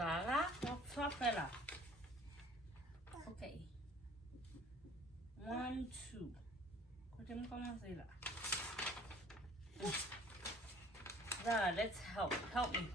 Zara. Ça fait là. Ok. 1, 2. Côté me commencer là. Zara, let's help. Help me.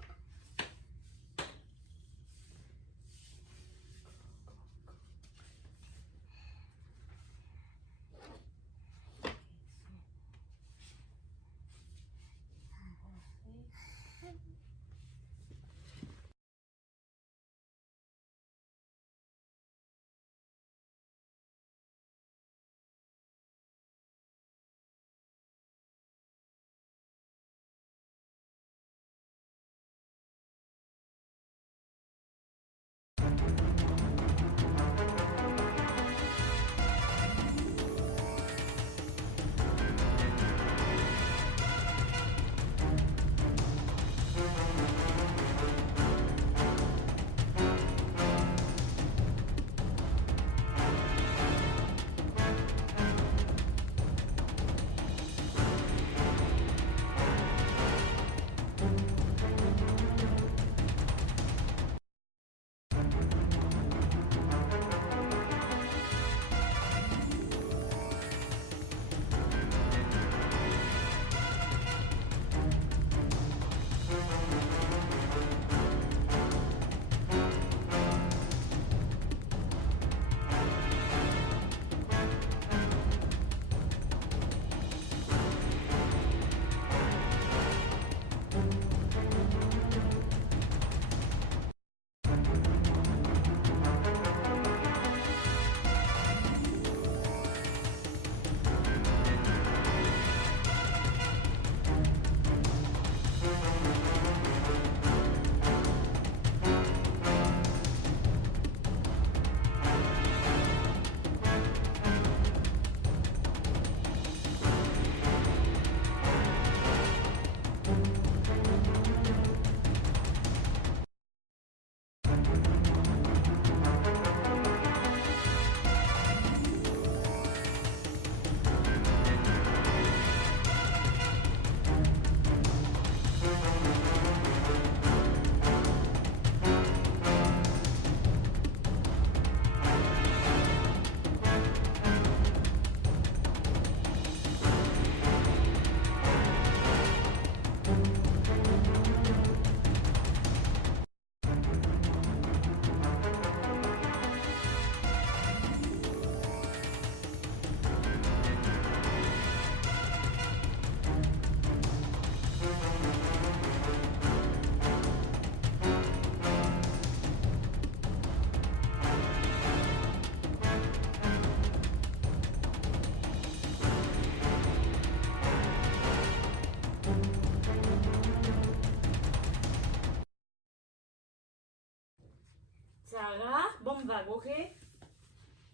Zara, bomb bag, okay?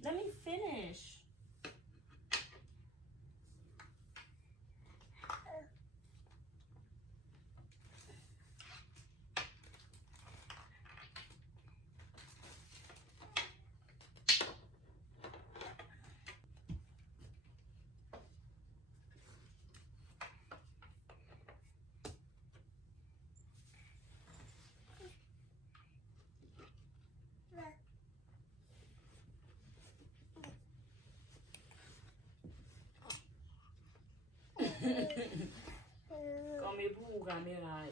Let me finish. Come pour caméra.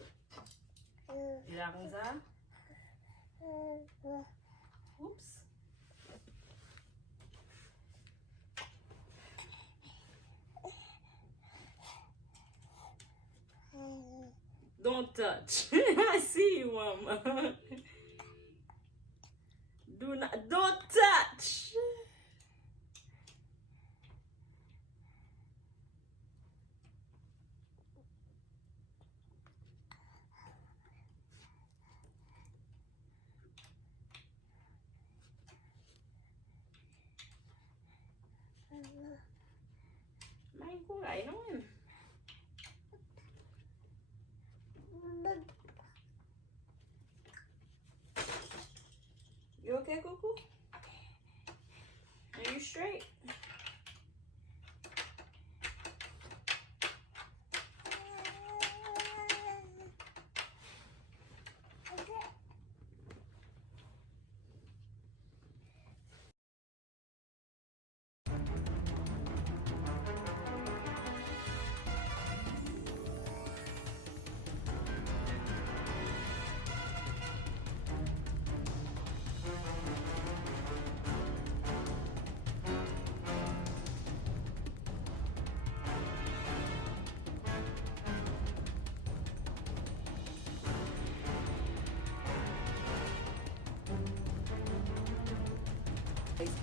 Il a comme ça? Oups. Don't touch. I see you, mama. Don't touch. May kulay naman. You okay, Cuckoo? Are you straight?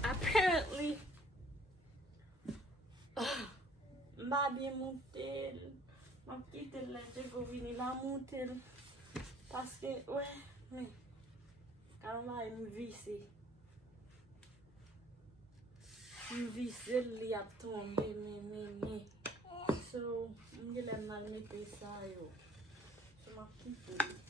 Apparently, mba bien montel. M'a quitté la Diego vini la montel. Parce que, ouais, mais, quand on va me visser. Me visser, li ap tombe, mais. So, mwen gen lè nan mette sa yo. So, m'a quitté.